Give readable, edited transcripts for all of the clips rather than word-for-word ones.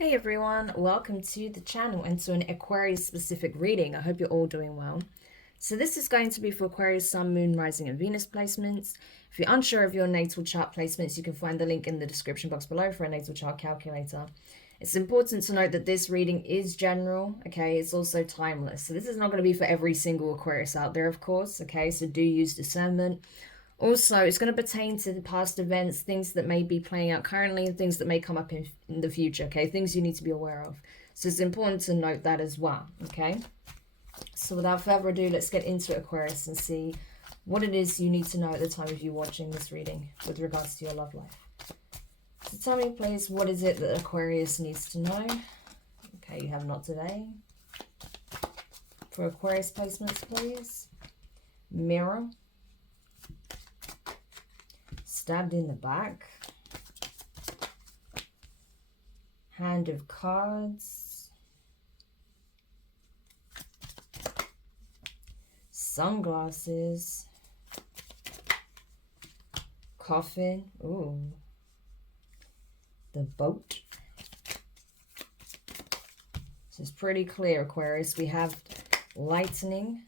Hey everyone, welcome to the channel and to an Aquarius specific reading. I hope you're all doing well. So this is going to be for Aquarius, Sun, Moon, Rising and Venus placements. If you're unsure of your natal chart placements, you can find the link in the description box below for a natal chart calculator. It's important to note that this reading is general, okay? It's also timeless. So this is not going to be for every single Aquarius out there, of course, okay? So do use discernment. Also, it's going to pertain to the past events, things that may be playing out currently, and things that may come up in the future, okay? Things you need to be aware of. So it's important to note that as well, okay? So without further ado, let's get into Aquarius and see what it is you need to know at the time of you watching this reading with regards to your love life. So tell me, please, what is it that Aquarius needs to know? Okay, you have not today. For Aquarius placements, please. Mirror. Stabbed in the back. Hand of Cards. Sunglasses. Coffin. Ooh. The Boat. So it's pretty clear, Aquarius. We have Lightning,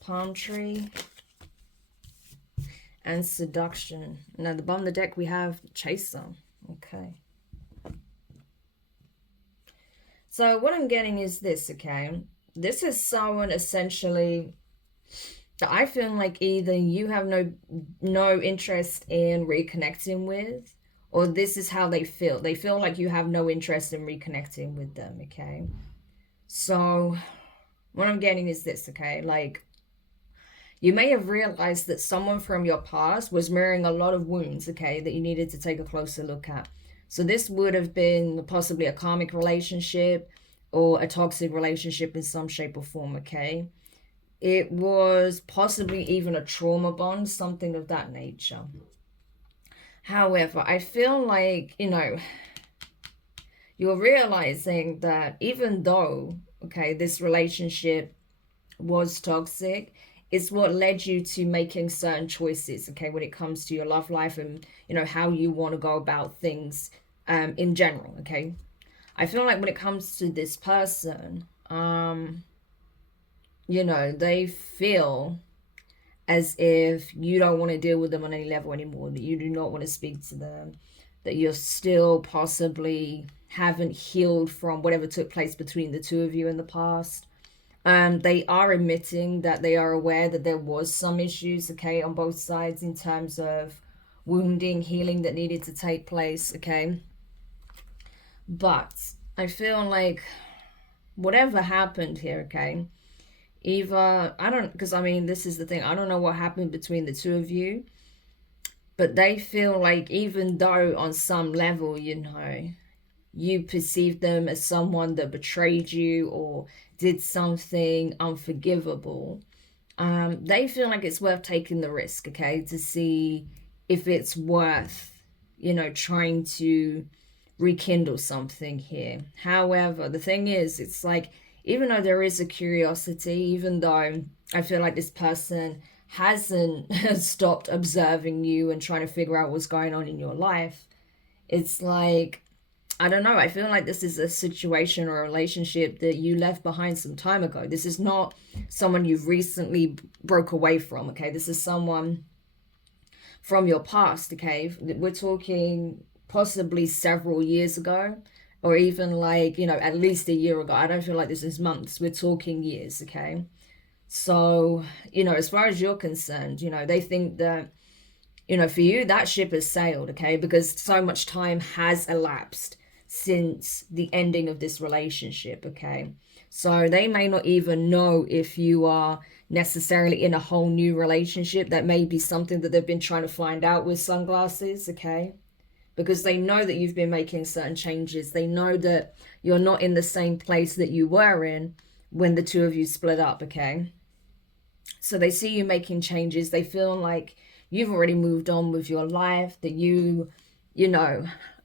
Palm Tree, and Seduction. Now, at the bottom of the deck, we have Chaser. Okay. So what I'm getting is this, okay? This is someone essentially that I feel like either you have no interest in reconnecting with, or this is how they feel. They feel like you have no interest in reconnecting with them, okay? So what I'm getting is this, okay? Like, you may have realized that someone from your past was mirroring a lot of wounds, okay, that you needed to take a closer look at. So this would have been possibly a karmic relationship or a toxic relationship in some shape or form, okay? It was possibly even a trauma bond, something of that nature. However, I feel like, you're realizing that even though, okay, this relationship was toxic, it's what led you to making certain choices, okay, when it comes to your love life and, how you want to go about things in general, okay? I feel like when it comes to this person, they feel as if you don't want to deal with them on any level anymore, that you do not want to speak to them, that you're still possibly haven't healed from whatever took place between the two of you in the past. They are admitting that they are aware that there was some issues, okay, on both sides in terms of wounding, healing that needed to take place, okay? But I feel like whatever happened here, okay, either, because this is the thing, I don't know what happened between the two of you, but they feel like even though on some level, you perceive them as someone that betrayed you or did something unforgivable, they feel like it's worth taking the risk, okay, to see if it's worth, trying to rekindle something here. However, the thing is, it's like, even though there is a curiosity, even though I feel like this person hasn't stopped observing you and trying to figure out what's going on in your life, it's like, I don't know, I feel like this is a situation or a relationship that you left behind some time ago. This is not someone you've recently broke away from, okay? This is someone from your past, okay? We're talking possibly several years ago, or even like, at least a year ago. I don't feel like this is months. We're talking years, okay? So, as far as you're concerned, they think that, for you, that ship has sailed, okay? Because so much time has elapsed since the ending of this relationship, okay? So they may not even know if you are necessarily in a whole new relationship. That may be something that they've been trying to find out with sunglasses, okay? Because they know that you've been making certain changes. They know that you're not in the same place that you were in when the two of you split up, okay? So they see you making changes. They feel like you've already moved on with your life, that you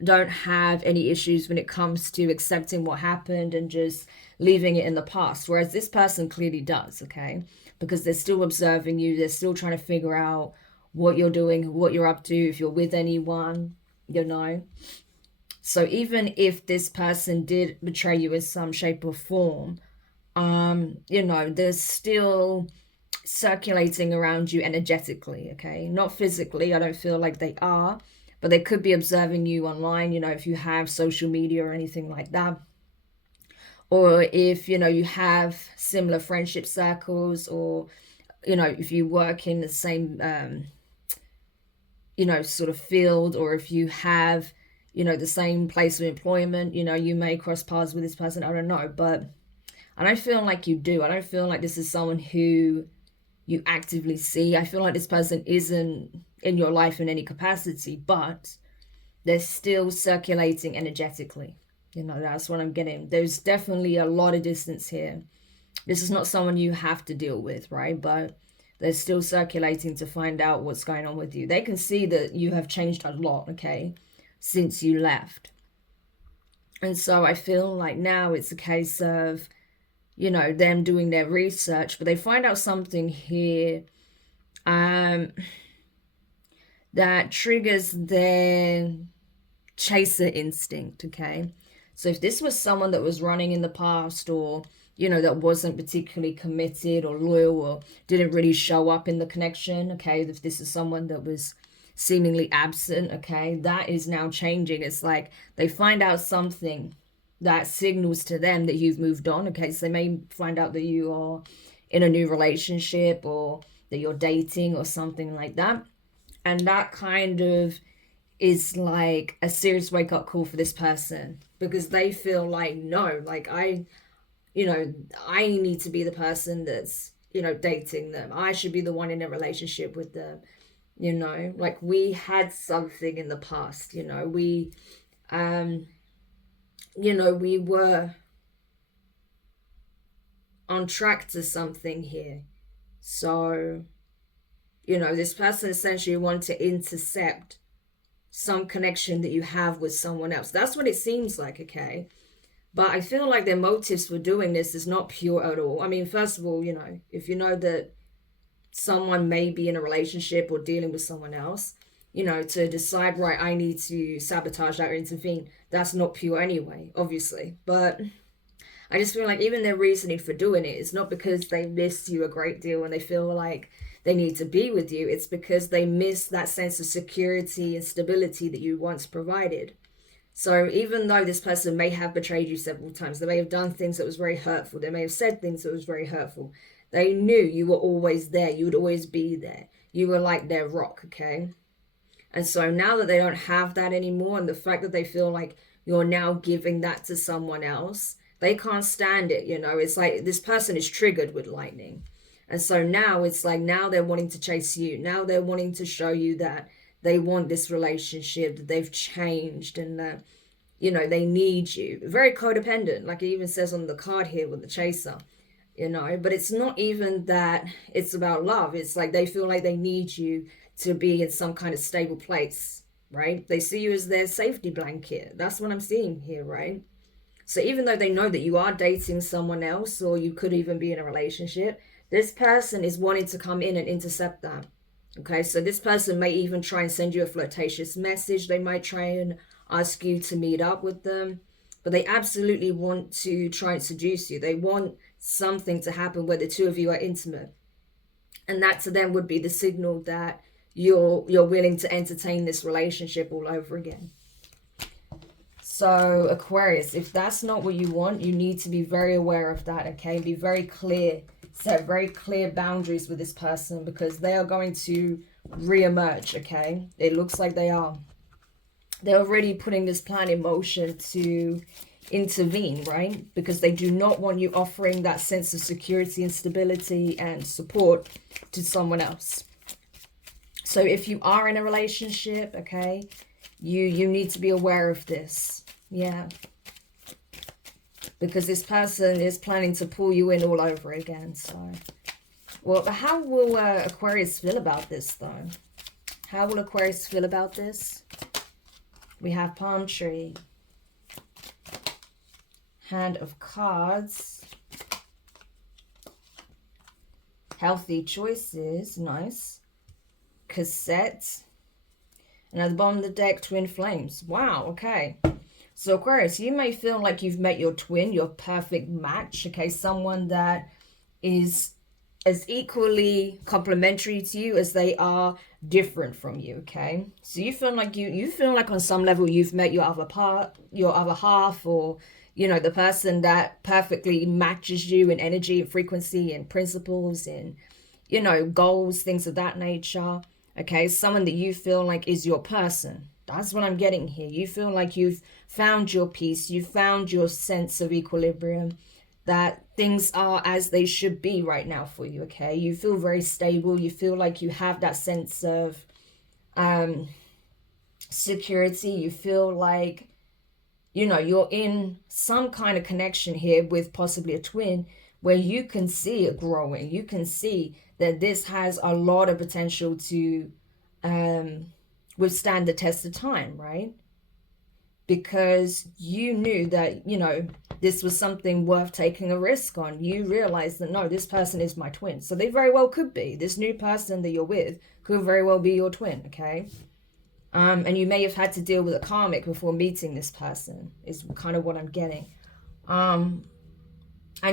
don't have any issues when it comes to accepting what happened and just leaving it in the past. Whereas this person clearly does, okay? Because they're still observing you. They're still trying to figure out what you're doing, what you're up to, if you're with anyone, So even if this person did betray you in some shape or form, you know, they're still circulating around you energetically, okay? Not physically, I don't feel like they are, but they could be observing you online, you know, if you have social media or anything like that. Or if, you know, you have similar friendship circles, or, you know, if you work in the same, you know, sort of field, or if you have, you know, the same place of employment, you know, you may cross paths with this person, I don't know, but I don't feel like you do. I don't feel like this is someone who you actively see. I feel like this person isn't in your life in any capacity, but they're still circulating energetically. You know, that's what I'm getting. There's definitely a lot of distance here. This is not someone you have to deal with, right? But they're still circulating to find out what's going on with you. They can see that you have changed a lot, okay, since you left. And so I feel like now it's a case of, you know, them doing their research, but they find out something here that triggers their chaser instinct, okay? So if this was someone that was running in the past, or, you know, that wasn't particularly committed or loyal, or didn't really show up in the connection, okay, if this is someone that was seemingly absent, okay, that is now changing. It's like they find out something that signals to them that you've moved on, okay? So they may find out that you are in a new relationship, or that you're dating, or something like that. And that kind of is like a serious wake-up call for this person, because they feel like, no, like you know, I need to be the person that's, you know, dating them. I should be the one in a relationship with them. You know, like we had something in the past, you know, we you know, we were on track to something here. So, you know, this person essentially wanted to intercept some connection that you have with someone else. That's what it seems like, okay? But I feel like their motives for doing this is not pure at all. I mean, first of all, you know, if you know that someone may be in a relationship or dealing with someone else, you know, to decide, right, I need to sabotage that or intervene, that's not pure anyway, obviously. But I just feel like even their reasoning for doing it is not because they miss you a great deal and they feel like they need to be with you. It's because they miss that sense of security and stability that you once provided. So even though this person may have betrayed you several times, they may have done things that was very hurtful, they may have said things that was very hurtful, they knew you were always there. You would always be there. You were like their rock, okay? And so now that they don't have that anymore, and the fact that they feel like you're now giving that to someone else, they can't stand it, you know? It's like this person is triggered with lightning. And so now it's like, now they're wanting to chase you. Now they're wanting to show you that they want this relationship, that they've changed, and that, you know, they need you. Very codependent, like it even says on the card here with the chaser, you know. But it's not even that it's about love. It's like they feel like they need you to be in some kind of stable place, right? They see you as their safety blanket. That's what I'm seeing here, right? So even though they know that you are dating someone else, or you could even be in a relationship, this person is wanting to come in and intercept that. Okay, so this person may even try and send you a flirtatious message. They might try and ask you to meet up with them, but they absolutely want to try and seduce you. They want something to happen where the two of you are intimate. And that to them would be the signal that you're willing to entertain this relationship all over again. So Aquarius, if that's not what you want, you need to be very aware of that, okay? Be very clear. Set very clear boundaries with this person, because they are going to re-emerge, okay? It looks like they are. They're already putting this plan in motion to intervene, right? Because they do not want you offering that sense of security and stability and support to someone else. So if you are in a relationship, okay, you need to be aware of this. Yeah. Because this person is planning to pull you in all over again. So, well, how will Aquarius feel about this, though? How will Aquarius feel about this? We have palm tree. Hand of cards. Healthy choices. Nice. Cassette. And at the bottom of the deck, twin flames. Wow, okay. So Aquarius, you may feel like you've met your twin, your perfect match, okay? Someone that is as equally complementary to you as they are different from you, okay? So you feel like you feel like on some level you've met your other part, your other half, or you know, the person that perfectly matches you in energy and frequency and principles and you know, goals, things of that nature. Okay, someone that you feel like is your person. That's what I'm getting here. You feel like you've found your peace, you found your sense of equilibrium, that things are as they should be right now for you, okay? You feel very stable. You feel like you have that sense of security. You feel like, you know, you're in some kind of connection here with possibly a twin where you can see it growing. You can see that this has a lot of potential to withstand the test of time, right? Because you knew that, you know, this was something worth taking a risk on. You realized that, no, this person is my twin. So they very well could be. This new person that you're with could very well be your twin, okay? And you may have had to deal with a karmic before meeting this person, is kind of what I'm getting. And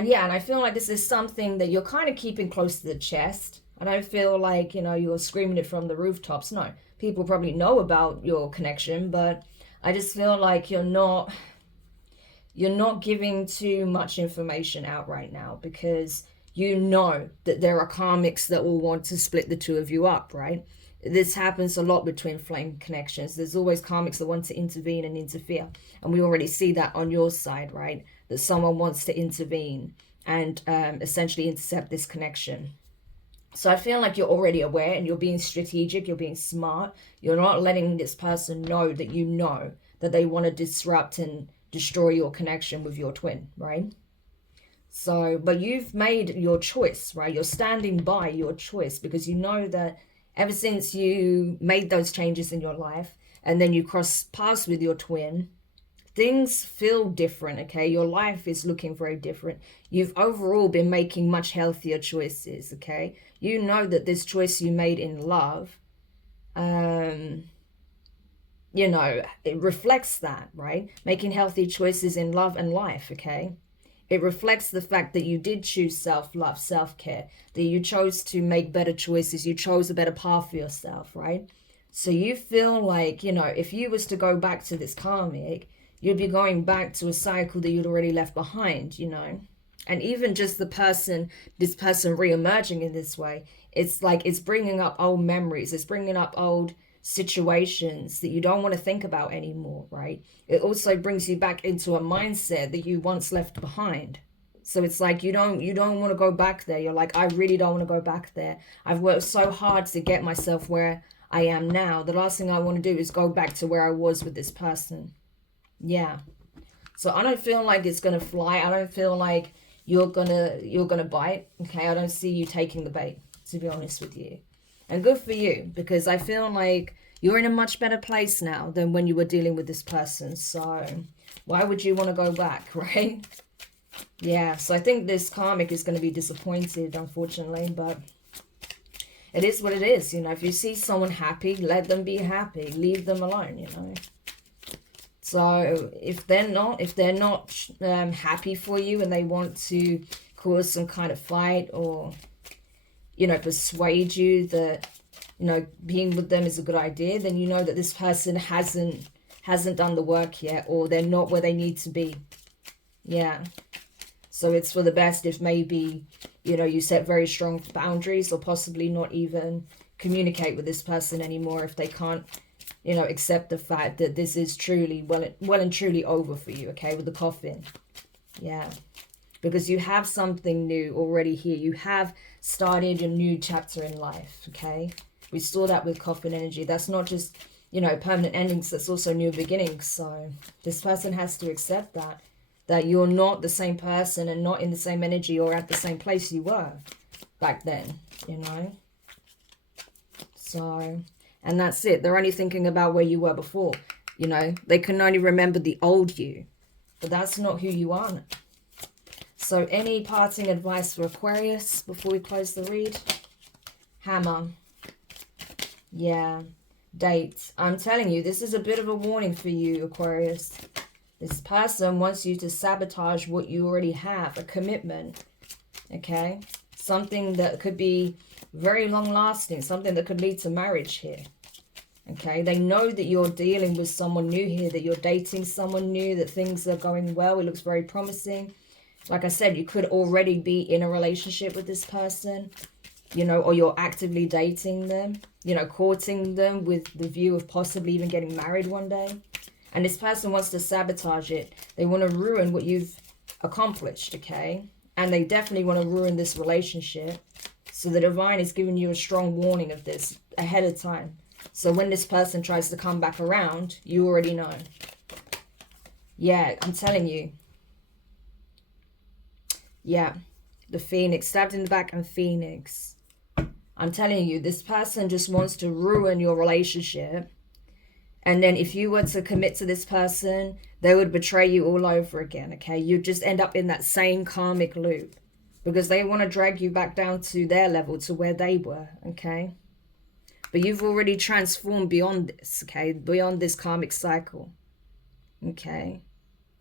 yeah, and I feel like this is something that you're kind of keeping close to the chest. I don't feel like, you know, you're screaming it from the rooftops. No, people probably know about your connection, but I just feel like you're not giving too much information out right now, because you know that there are karmics that will want to split the two of you up, right? This happens a lot between flame connections. There's always karmics that want to intervene and interfere. And we already see that on your side, right? That someone wants to intervene and essentially intercept this connection. So I feel like you're already aware and you're being strategic, you're being smart. You're not letting this person know that they want to disrupt and destroy your connection with your twin, right? So, but you've made your choice, right? You're standing by your choice because you know that ever since you made those changes in your life and then you cross paths with your twin, things feel different, okay? Your life is looking very different. You've overall been making much healthier choices, okay? You know that this choice you made in love, you know, it reflects that, right? Making healthy choices in love and life, okay? It reflects the fact that you did choose self-love, self-care, that you chose to make better choices. You chose a better path for yourself, right? So you feel like, you know, if you was to go back to this karmic, you'd be going back to a cycle that you'd already left behind, you know? And even just this person re-emerging in this way, it's like it's bringing up old memories. It's bringing up old situations that you don't want to think about anymore, right? It also brings you back into a mindset that you once left behind. So it's like you don't want to go back there. You're like, I really don't want to go back there. I've worked so hard to get myself where I am now. The last thing I want to do is go back to where I was with this person. Yeah. So I don't feel like it's gonna fly. I don't feel like you're gonna bite. Okay, I don't see you taking the bait, to be honest with you. And good for you, because I feel like you're in a much better place now than when you were dealing with this person. So why would you want to go back, right? Yeah, so I think this karmic is going to be disappointed, unfortunately, but it is what it is. You know, if you see someone happy, let them be happy. Leave them alone, you know. So if they're not happy for you and they want to cause some kind of fight or, you know, persuade you that, you know, being with them is a good idea, then you know that this person hasn't done the work yet, or they're not where they need to be. Yeah. So it's for the best if maybe, you know, you set very strong boundaries, or possibly not even communicate with this person anymore if they can't, you know, accept the fact that this is truly well and truly over for you, okay, with the coffin. Yeah. Because you have something new already here. You have started a new chapter in life, okay? We saw that with coffin energy. That's not just, you know, permanent endings. That's also new beginnings. So this person has to accept that you're not the same person and not in the same energy or at the same place you were back then, you know? So, and that's it. They're only thinking about where you were before, you know? They can only remember the old you, but that's not who you are now. So any parting advice for Aquarius before we close the read? Hammer. Yeah. Date. I'm telling you, this is a bit of a warning for you, Aquarius. This person wants you to sabotage what you already have, a commitment, okay? Something that could be very long-lasting, something that could lead to marriage here, okay? They know that you're dealing with someone new here, that you're dating someone new, that things are going well. It looks very promising. Like I said, you could already be in a relationship with this person, you know, or you're actively dating them, you know, courting them with the view of possibly even getting married one day. And this person wants to sabotage it. They want to ruin what you've accomplished, okay? And they definitely want to ruin this relationship. So the divine is giving you a strong warning of this ahead of time. So when this person tries to come back around, you already know. Yeah, I'm telling you. Yeah, the Phoenix, stabbed in the back and Phoenix. I'm telling you, this person just wants to ruin your relationship. And then if you were to commit to this person, they would betray you all over again, okay? You'd just end up in that same karmic loop because they want to drag you back down to their level, to where they were, okay? But you've already transformed beyond this, okay? Beyond this karmic cycle, okay?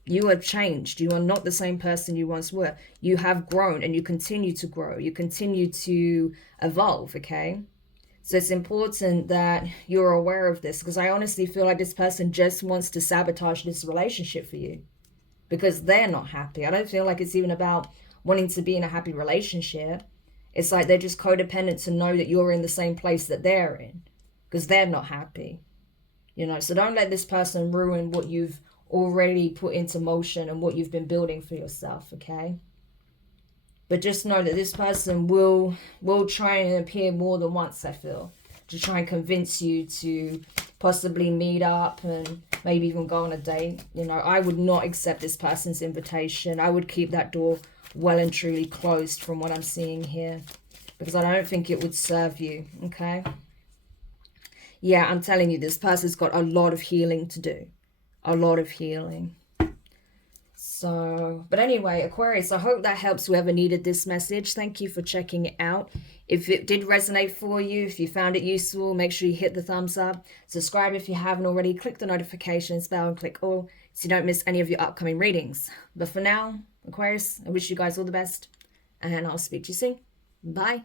You have changed. You are not the same person you once were. You have grown and you continue to grow. You continue to evolve, okay? So it's important that you're aware of this, because I honestly feel like this person just wants to sabotage this relationship for you because they're not happy. I don't feel like it's even about wanting to be in a happy relationship. It's like they're just codependent to know that you're in the same place that they're in because they're not happy, you know. So don't let this person ruin what you've already put into motion and what you've been building for yourself, okay? But just know that this person will try and appear more than once, I feel, to try and convince you to possibly meet up and maybe even go on a date. You know, I would not accept this person's invitation. I would keep that door well and truly closed from what I'm seeing here, because I don't think it would serve you, okay? Yeah, I'm telling you, this person's got a lot of healing to do. A lot of healing. So, but anyway, Aquarius, I hope that helps whoever needed this message. Thank you for checking it out. If it did resonate for you, if you found it useful, make sure you hit the thumbs up. Subscribe if you haven't already. Click the notifications bell and click all so you don't miss any of your upcoming readings. But for now, Aquarius, I wish you guys all the best and I'll speak to you soon. Bye.